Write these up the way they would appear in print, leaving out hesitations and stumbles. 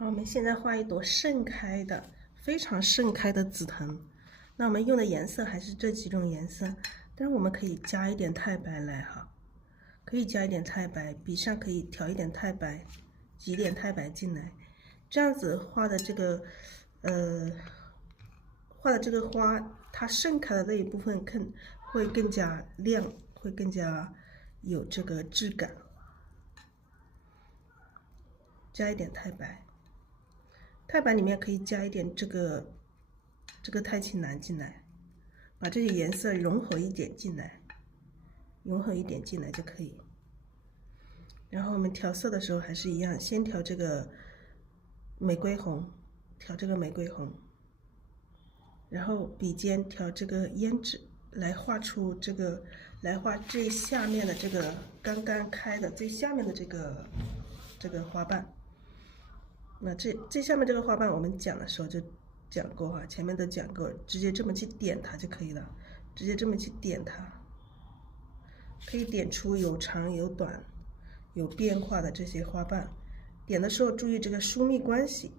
好，我们现在画一朵盛开的、非常盛开的紫藤。那我们用的颜色还是这几种颜色，但是我们可以加一点太白来哈，可以加一点太白，笔上可以调一点太白，挤一点太白进来，这样子画的这个，花，它盛开的那一部分会更加亮，会更加有这个质感。加一点太白。太白里面可以加一点这个太青蓝进来，把这些颜色融合一点进来，就可以。然后我们调色的时候还是一样，先调这个玫瑰红，然后笔尖调这个胭脂，来画最下面的这个刚刚开的最下面的这个花瓣。那最下面这个花瓣，我们讲的时候就讲过哈，前面都讲过，直接这么去点它就可以了，直接这么去点它，可以点出有长有短、有变化的这些花瓣。点的时候注意这个疏密关系。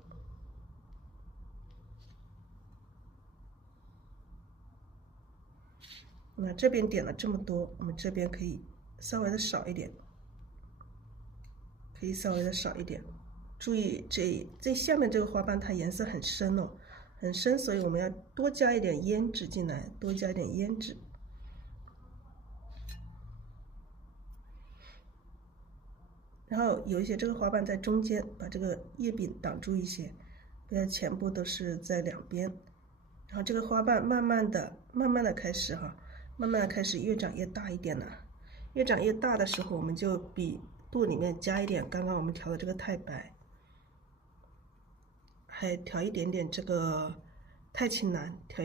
那这边点了这么多，我们这边可以稍微的少一点，注意最下面这个花瓣它颜色很深哦，很深，所以我们要多加一点胭脂进来，然后有一些这个花瓣在中间，把这个叶柄挡住一些，不要全部都是在两边。然后这个花瓣慢慢的开始哈，越长越大一点了。越长越大的时候，我们就笔肚里面加一点刚刚我们调的这个太白。还调一点点这个太青蓝，太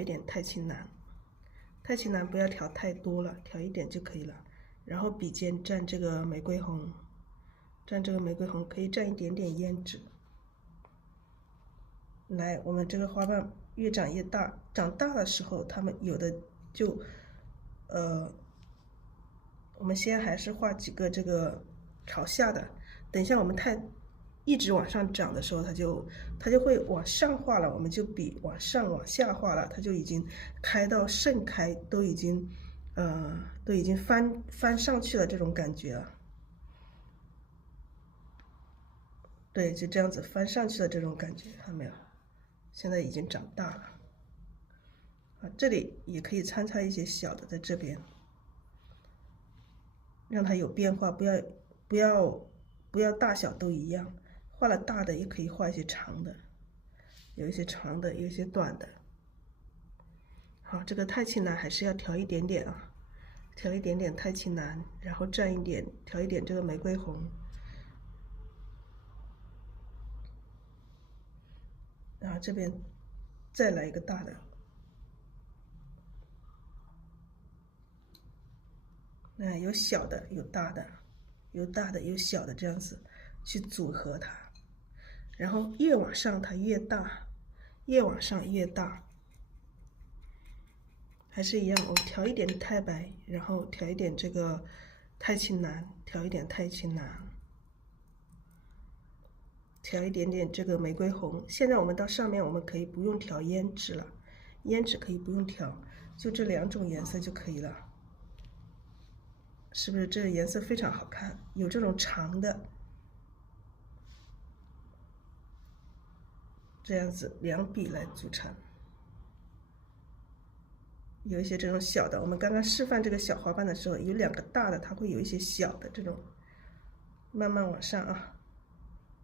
青蓝不要调太多了，调一点就可以了。然后笔尖蘸这个玫瑰红，可以蘸一点点胭脂。来，我们这个花瓣越长越大，长大的时候，它们有的就，我们先还是画几个这个朝下的，等一下我们一直往上涨的时候，它就会往上画了，我们就笔往上往下画了，它就已经开到盛开，都已经翻上去了这种感觉了。对，就这样子翻上去的这种感觉，看到没有？现在已经长大了。啊，这里也可以参差一些小的在这边，让它有变化，不要大小都一样。画了大的也可以画一些长的，有一些长的，有一些短的。好，这个太青蓝还是要调一点点啊，调一点点太青蓝，然后调一点这个玫瑰红，然后这边再来一个大的。有小的，有大的，有小的，这样子去组合它。然后越往上它越大，还是一样，我们调一点太白，然后调一点这个太青蓝，调一点这个玫瑰红。现在我们到上面，我们可以不用调胭脂了，胭脂可以不用调，就这两种颜色就可以了。是不是这个颜色非常好看？有这种长的，这样子两笔来组成。有一些这种小的，我们刚刚示范这个小花瓣的时候，有两个大的，它会有一些小的这种，慢慢往上啊，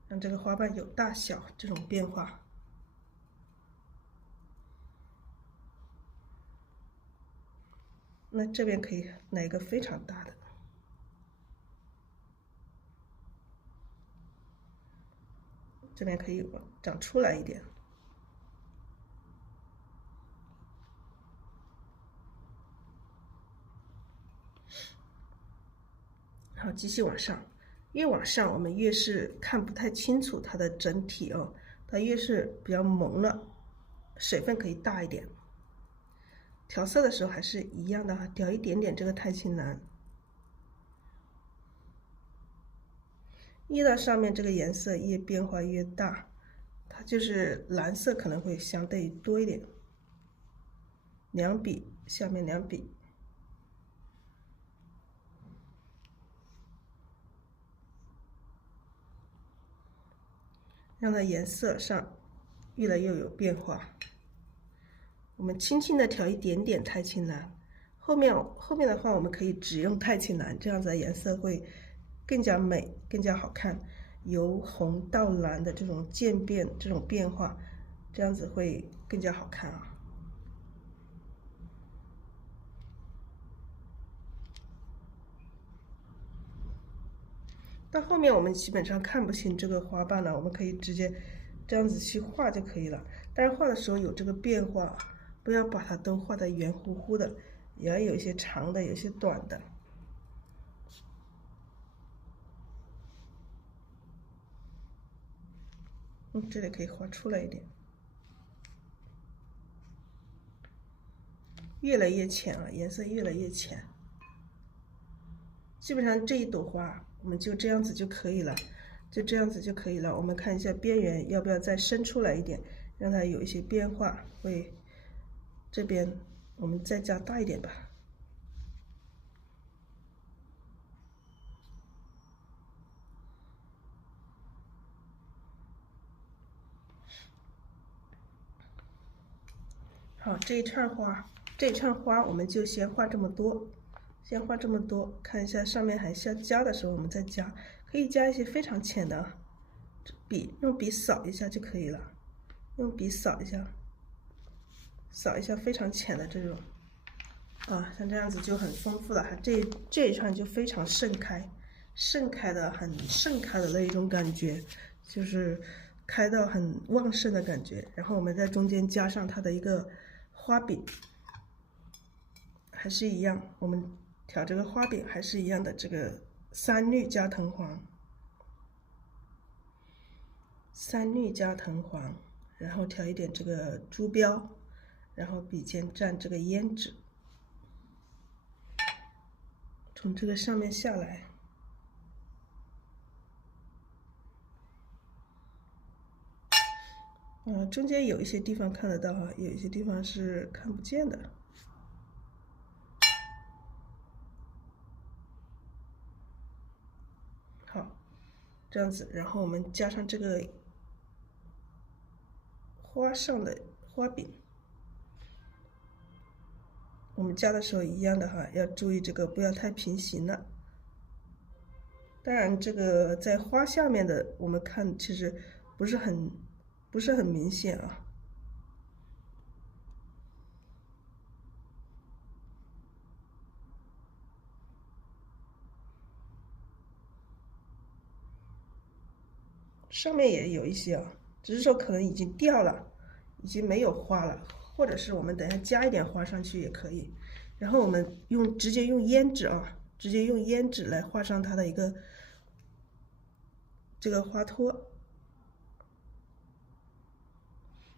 让这个花瓣有大小这种变化。那这边可以来一个非常大的。这边可以长出来一点，好，继续往上，越往上我们越是看不太清楚它的整体哦，它越是比较蒙了，水分可以大一点。调色的时候还是一样的哈，调一点点这个太青蓝，越到上面这个颜色越变化越大，就是蓝色可能会相对多一点，2笔，下面2笔，让它颜色上越来越有变化。我们轻轻的调一点点太青蓝，后面的话我们可以只用太青蓝，这样子的颜色会更加美，更加好看。由红到蓝的这种渐变，这种变化，这样子会更加好看啊。到后面我们基本上看不清这个花瓣了，我们可以直接这样子去画就可以了。但是画的时候有这个变化，不要把它都画得圆乎乎的，也要有一些长的，有些短的。这里可以画出来一点，越来越浅啊，颜色越来越浅。基本上这一朵花我们就这样子就可以了，就这样子就可以了。我们看一下边缘要不要再伸出来一点，让它有一些变化。会这边我们再加大一点吧。好，这一串花我们就先画这么多，看一下上面还需要加的时候我们再加，可以加一些非常浅的笔，用笔扫一下就可以了，用笔扫一下非常浅的这种，像这样子就很丰富了，这一串就非常盛开很盛开的那一种感觉，就是开到很旺盛的感觉。然后我们在中间加上它的一个花柄，还是一样，我们调这个花柄还是一样的，这个3绿加藤黄，3绿加藤黄，然后调一点这个珠标，然后笔尖蘸这个胭脂，从这个上面下来。中间有一些地方看得到哈，有一些地方是看不见的。好，这样子，然后我们加上这个花上的花柄，我们加的时候一样的哈，要注意这个不要太平行了。当然，这个在花下面的我们看其实不是很明显啊。上面也有一些啊，只是说可能已经掉了，已经没有花了，或者是我们等下加一点花上去也可以。然后我们直接用胭脂来画上它的一个这个花托。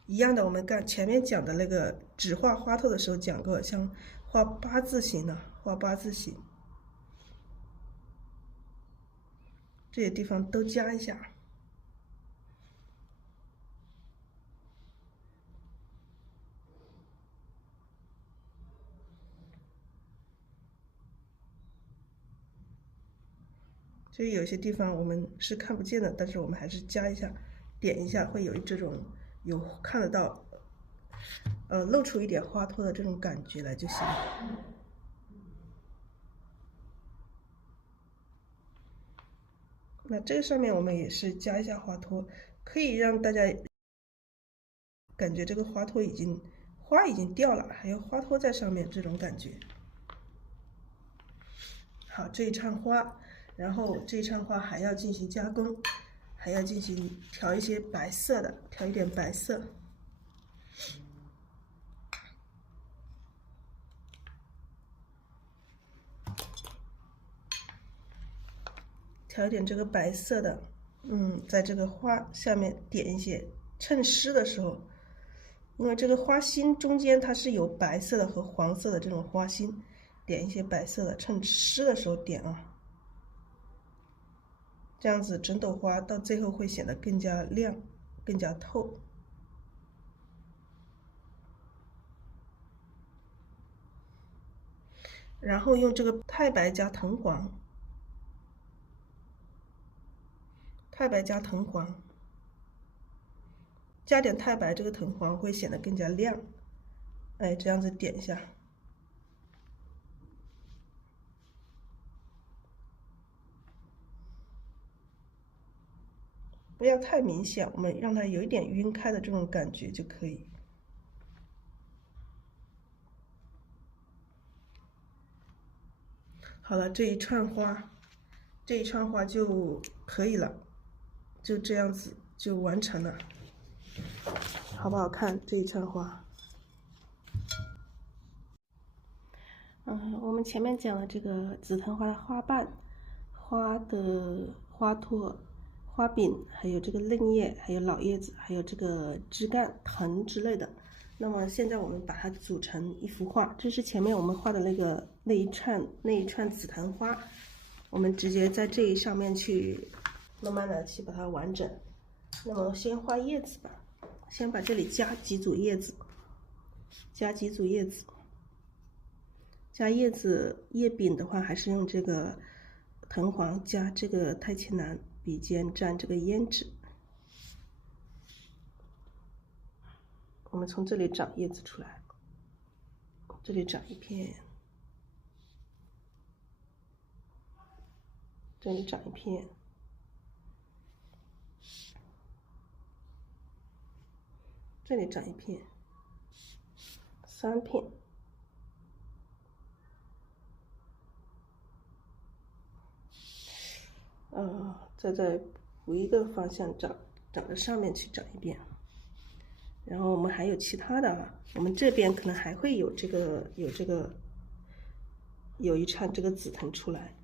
一样的，我们前面讲的那个只画花托的时候讲过，像画8字形的，画8字形，这些地方都加一下。所以有些地方我们是看不见的，但是我们还是加一下，点一下，会有这种看得到，露出一点花托的这种感觉来就行了。那这个上面我们也是加一下花托，可以让大家感觉这个花托花已经掉了，还有花托在上面这种感觉。好，这一串花。然后这一串花还要进行加工，还要进行调一些白色的，调一点白色，调一点这个白色的，在这个花下面点一些，趁湿的时候，因为这个花心中间它是有白色的和黄色的这种花心，点一些白色的，趁湿的时候点啊。这样子整朵花到最后会显得更加亮，更加透。然后用这个太白加藤黄，太白加藤黄，加点太白，这个藤黄会显得更加亮。哎，这样子点一下，不要太明显，我们让它有一点晕开的这种感觉就可以。好了，这一串花就可以了，就这样子就完成了，好不好看？这一串花。我们前面讲了这个紫藤花的花瓣、花的花托、花柄，还有这个嫩叶，还有老叶子，还有这个枝干、藤之类的。那么现在我们把它组成一幅画，这是前面我们画的那一串紫藤花，我们直接在这一上面去慢慢的去把它完整。那么先画叶子吧，先把这里加几组叶子，加几组叶子。加叶子叶柄的话，还是用这个藤黄加这个太清蓝，笔尖蘸这个胭脂。我们从这里长叶子出来，这里长一片，这里长一片，这里长一片，3片。再补一个方向长到上面去长一遍。然后我们还有其他的啊，我们这边可能还会有有一串这个紫藤出来，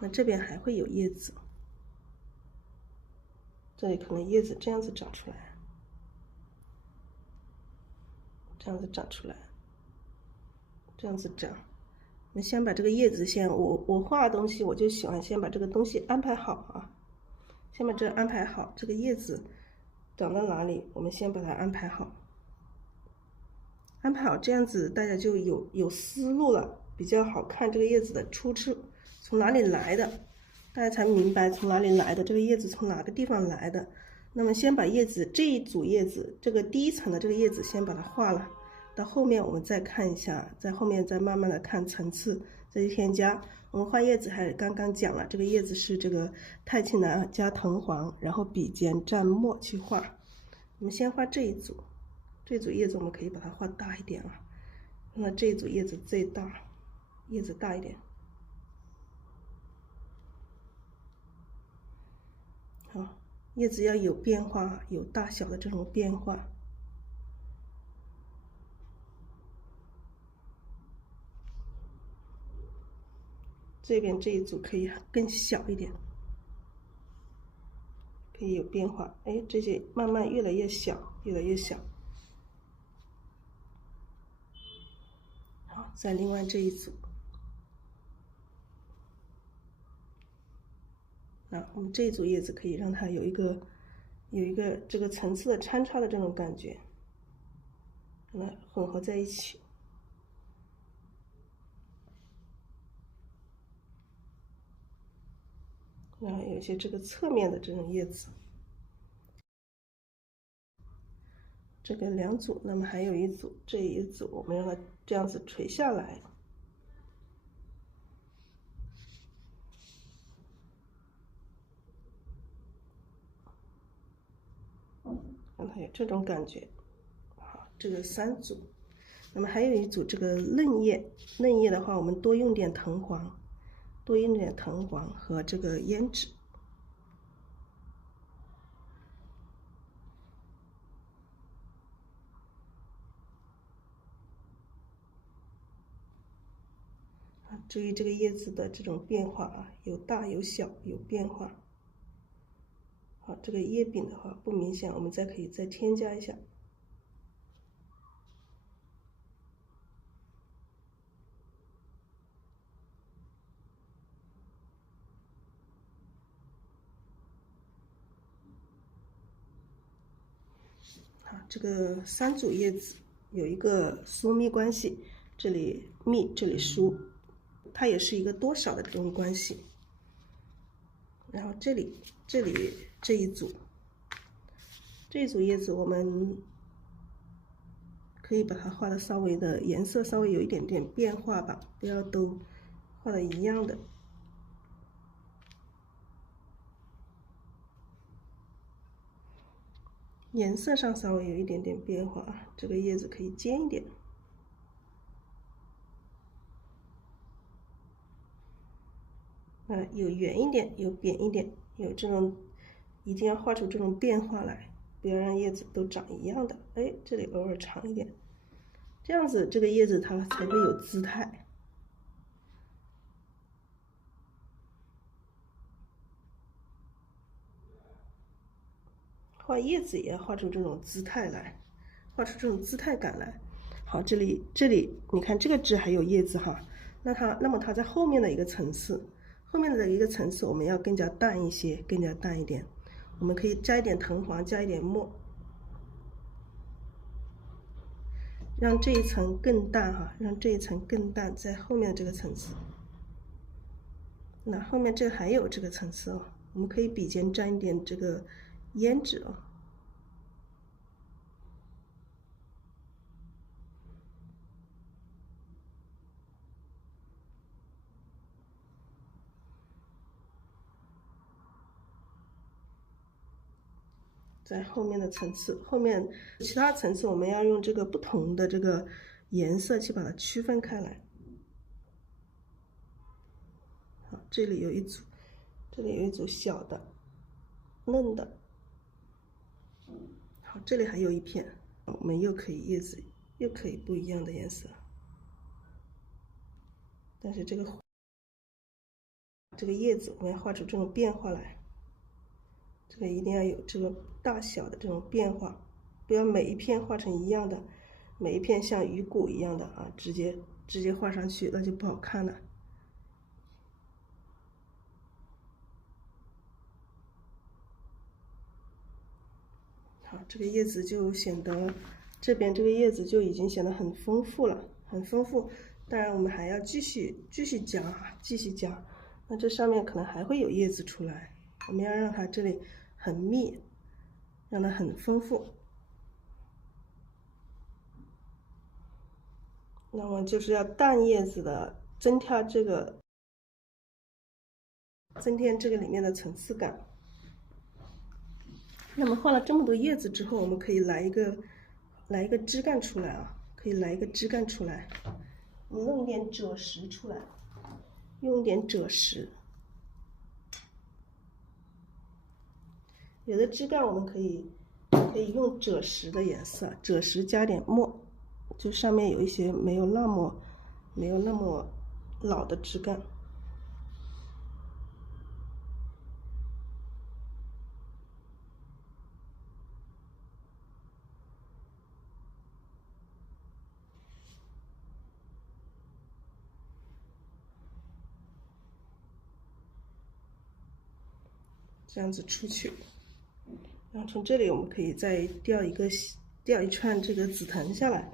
那这边还会有叶子，这里可能叶子这样子长出来，这样子长出来，这样子长。我们先把这个叶子我画东西我就喜欢先把这个东西安排好啊，先把这个安排好，这个叶子长到哪里，我们先把它安排好。安排好，这样子大家就有思路了，比较好看这个叶子的出处从哪里来的，大家才明白从哪里来的，这个叶子从哪个地方来的。那么先把叶子这一组叶子，这个第一层的这个叶子先把它画了，到后面我们再看一下，在后面再慢慢的看层次，再去添加。我们画叶子还刚刚讲了，这个叶子是这个太清蓝加藤黄，然后笔尖蘸墨去画。我们先画这一组。这组叶子我们可以把它画大一点啊，那这一组叶子最大，叶子大一点。好，叶子要有变化，有大小的这种变化。这边这一组可以更小一点，可以有变化。哎，这些慢慢越来越小，越来越小。好，再另外这一组。我们这一组叶子可以让它有一个这个层次的参差的这种感觉，让它混合在一起。然后有一些这个侧面的这种叶子，这个2组，那么还有一组，这一组我们让它这样子垂下来，让它有这种感觉。好，这个3组，那么还有一组这个嫩叶，嫩叶的话，我们多用点藤黄，多用点藤黄和这个胭脂。注意这个叶子的这种变化啊，有大有小，有变化。好，这个叶柄的话不明显，我们可以再添加一下。这个3组叶子有一个疏密关系，这里密，这里疏，它也是一个多少的这种关系。然后这里这一组叶子，我们可以把它画的稍微的颜色稍微有一点点变化吧，不要都画的一样的。颜色上稍微有一点点变化，这个叶子可以尖一点。有圆一点，有扁一点，有这种，一定要画出这种变化来，不要让叶子都长一样的。哎，这里偶尔长一点，这样子这个叶子它才会有姿态。画叶子也要画出这种姿态来，画出这种姿态感来。好，这里你看这个枝还有叶子哈，那么它在后面的一个层次，我们要更加淡一些，更加淡一点。我们可以加一点藤黄，加一点墨，让这一层更淡哈，让这一层更淡，在后面的这个层次。那后面这还有这个层次哦，我们可以笔尖沾一点这个胭脂哦。在后面的层次，后面其他层次我们要用这个不同的这个颜色去把它区分开来。好，这里有一组小的嫩的。好，这里还有一片，我们又可以叶子又可以不一样的颜色，但是这个叶子我们要画出这种变化来。这个一定要有这个大小的这种变化，不要每一片画成一样的，每一片像鱼骨一样的啊，直接画上去，那就不好看了。好，这个叶子就显得这边这个叶子就已经显得很丰富了，很丰富。当然我们还要继续加啊，继续加。那这上面可能还会有叶子出来，我们要让它这里很密，让它很丰富。那么就是要淡叶子的，增添这个里面的层次感。那么画了这么多叶子之后，我们可以来一个枝干出来啊，可以来一个枝干出来。我们弄一点赭石出来，用一点赭石。有的枝干我们可以用赭石的颜色，赭石加点墨，就上面有一些没有那么老的枝干。这样子出去，然后从这里我们可以再吊一串这个紫藤下来。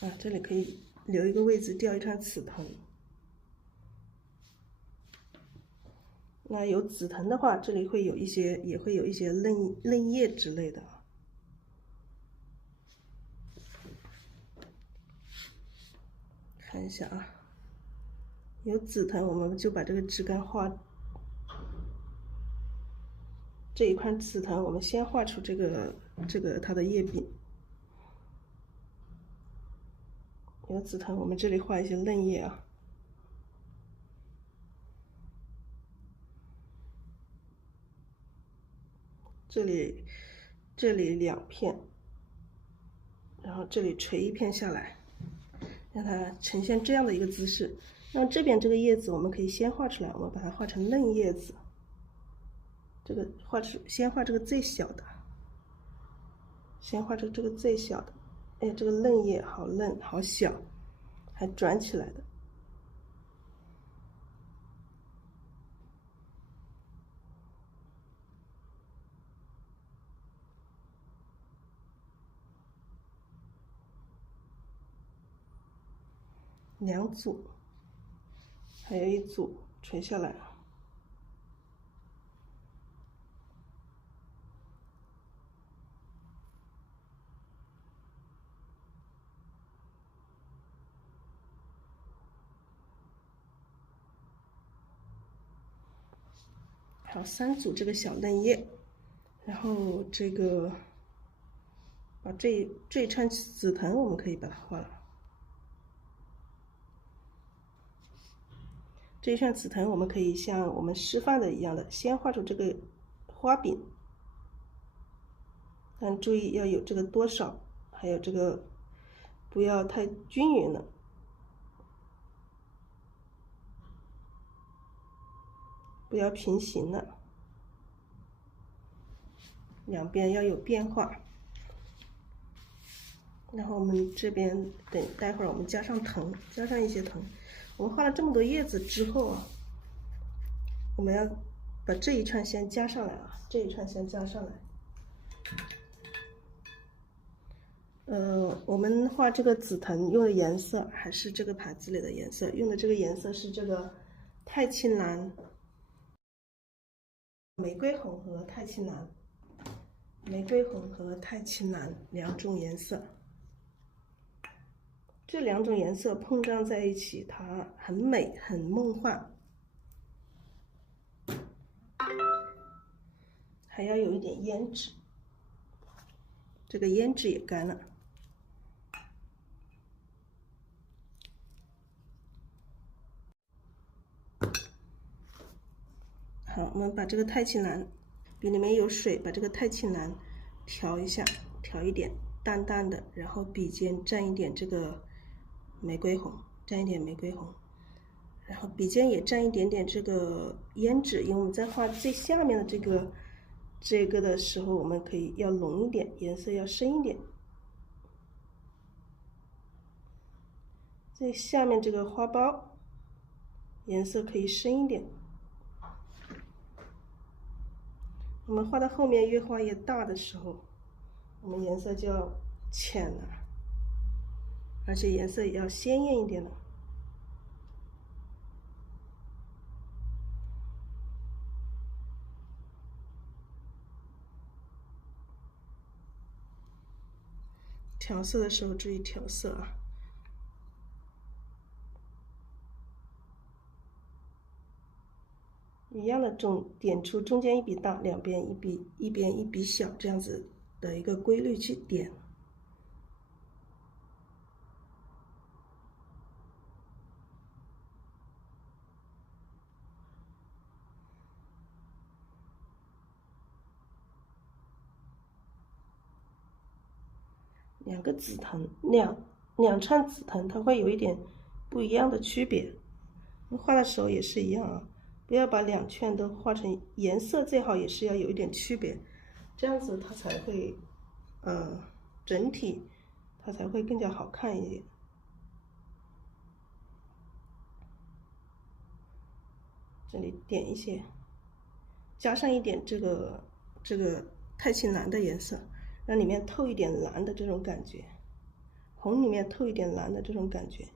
啊，这里可以留一个位置吊一串紫藤。那有紫藤的话，这里会有一些，也会有一些嫩叶之类的。看一下啊，有紫藤，我们就把这个枝干画。这一块紫藤，我们先画出这个它的叶柄。有紫藤，我们这里画一些嫩叶啊。这里2片，然后这里垂一片下来，让它呈现这样的一个姿势。那这边这个叶子我们可以先画出来，我们把它画成嫩叶子。这个先画这个最小的，先画出这个最小的。哎，这个嫩叶好嫩好小，还转起来的。2组，还有1组垂下来。好，3组这个小嫩叶，然后这个把这一串紫藤我们可以把它画了。这一串紫藤我们可以像我们示范的一样的，先画出这个花柄，但注意要有这个多少，还有这个不要太均匀了。不要平行了，两边要有变化。然后我们这边待会儿我们加上藤，加上一些藤。我们画了这么多叶子之后啊，我们要把这一串先加上来啊，这一串先加上来。我们画这个紫藤用的颜色还是这个牌子里的颜色，用的这个颜色是这个太青蓝。玫瑰红和太青蓝，玫瑰红和太青蓝2种颜色，这2种颜色碰撞在一起，它很美，很梦幻，还要有一点胭脂，这个胭脂也干了。好，我们把这个太青蓝，笔里面有水，把这个太青蓝调一下，调一点淡淡的，然后笔尖蘸一点这个玫瑰红，蘸一点玫瑰红，然后笔尖也蘸一点点这个胭脂，因为我们在画最下面的这个的时候，我们可以要浓一点，颜色要深一点。最下面这个花苞颜色可以深一点。我们画到后面越画越大的时候，我们颜色就要浅了，而且颜色也要鲜艳一点了。调色的时候注意调色啊。一样的点出中间一笔大，两边一边一笔小，这样子的一个规律去点。2个紫藤，两串紫藤，它会有一点不一样的区别。画的时候也是一样啊，不要把2圈都画成颜色，最好也是要有一点区别，这样子它才会，整体它才会更加好看一点。这里点一些，加上一点这个太青蓝的颜色，让里面透一点蓝的这种感觉，红里面透一点蓝的这种感觉。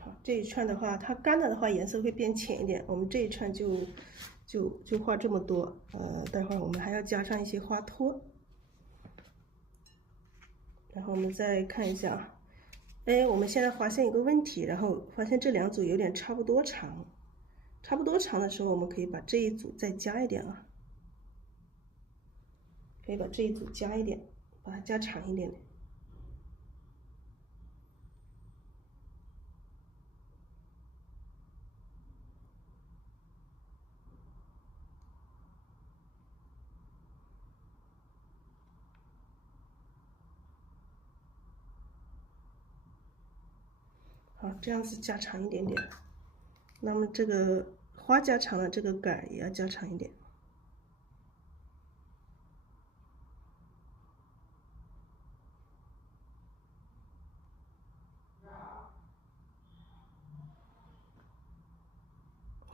好，这一串的话，它干了的话颜色会变浅一点。我们这一串就画这么多，待会儿我们还要加上一些花托。然后我们再看一下啊，我们现在发现一个问题，然后发现这2组有点差不多长，差不多长的时候，我们可以把这一组再加一点啊，可以把这一组加一点，把它加长一点点。好，这样子加长一点点。那么这个花加长了，这个杆也要加长一点。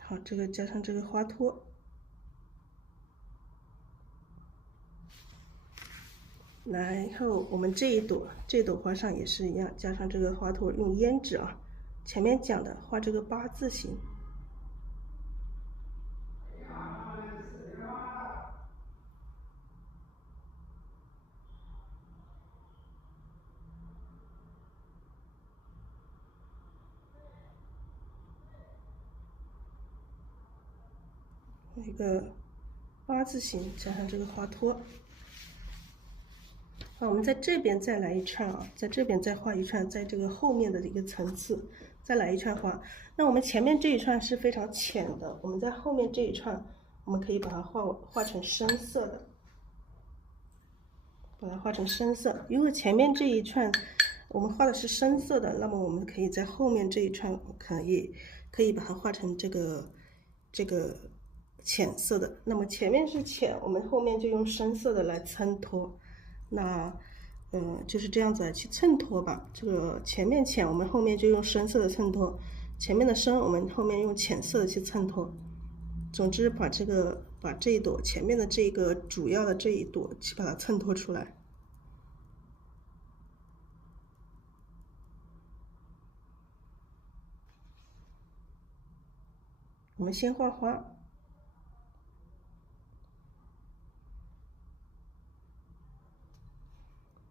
好，这个加上这个花托。然后我们这朵花上也是一样，加上这个花托用胭脂啊，前面讲的画这个八字形。一个八字形加上这个花托。好，我们在这边再来一串啊，在这边再画一串，在这个后面的一个层次再来一串花。那我们前面这一串是非常浅的，我们在后面这一串，我们可以把它画成深色的，把它画成深色。如果前面这一串我们画的是深色的，那么我们可以在后面这一串可以把它画成这个浅色的。那么前面是浅，我们后面就用深色的来衬托。那就是这样子来去衬托吧。这个前面浅，我们后面就用深色的衬托；前面的深，我们后面用浅色的去衬托。总之，把这一朵前面的这个主要的这一朵去把它衬托出来。我们先画花。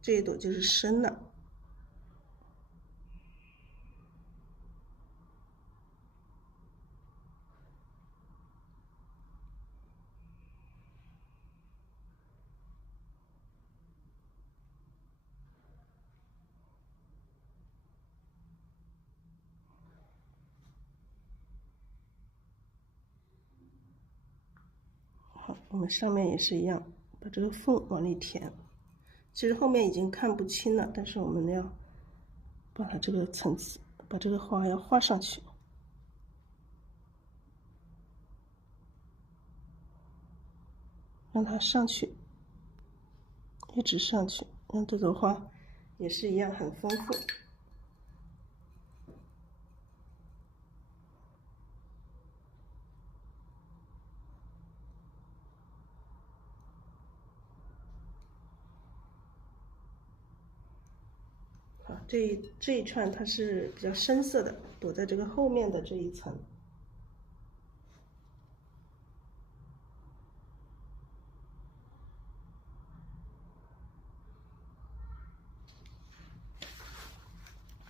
这一朵就是深的。好，我们上面也是一样，把这个缝往里填。其实后面已经看不清了，但是我们要把它这个层次，把这个花要画上去，让它上去，一直上去，让这朵花也是一样很丰富。好，这一串它是比较深色的，躲在这个后面的这一层。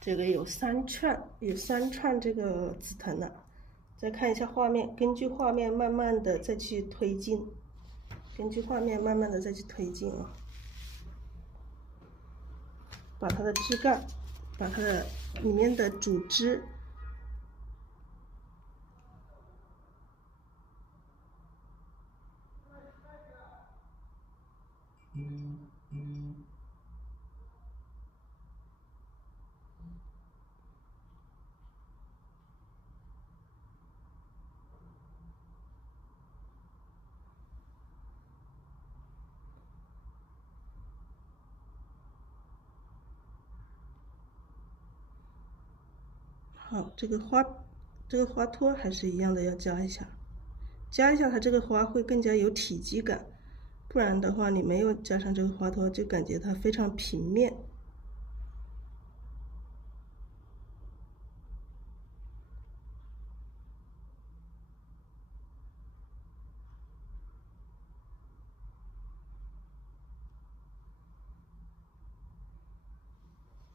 这个有三串这个紫藤的。再看一下画面，根据画面慢慢的再去推进，根据画面慢慢的再去推进啊。把它的枝干，把它的里面的主枝，好，这个花托还是一样的，要加一下，它这个花会更加有体积感，不然的话你没有加上这个花托，就感觉它非常平面。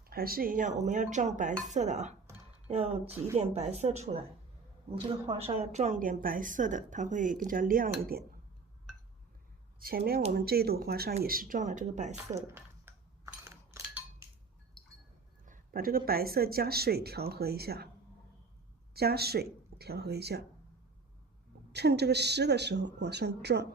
还是一样，我们要撞白色的啊，要挤一点白色出来。你这个花上要撞一点白色的，它会更加亮一点。前面我们这一朵花上也是撞了这个白色的，把这个白色加水调和一下，加水调和一下，趁这个湿的时候往上撞。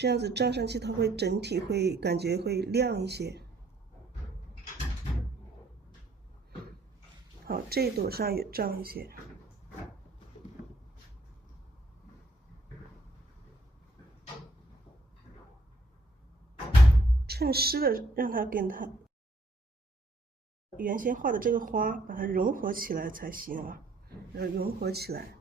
这样子撞上去，它会整体会感觉会亮一些。好，这一朵上也撞一些。趁湿的让它跟它原先画的这个花把它融合起来才行啊，要融合起来。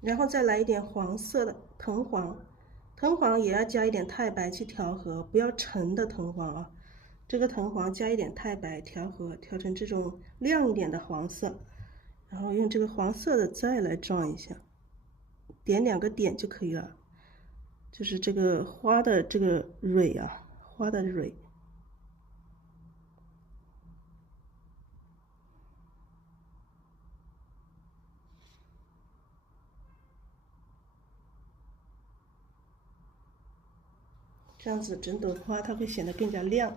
然后再来一点黄色的藤黄，藤黄也要加一点太白去调和，不要沉的藤黄啊。这个藤黄加一点太白调和，调成这种亮一点的黄色，然后用这个黄色的再来撞一下，点2个点就可以了。就是这个花的这个蕊啊，花的蕊。这样子整朵花它会显得更加亮。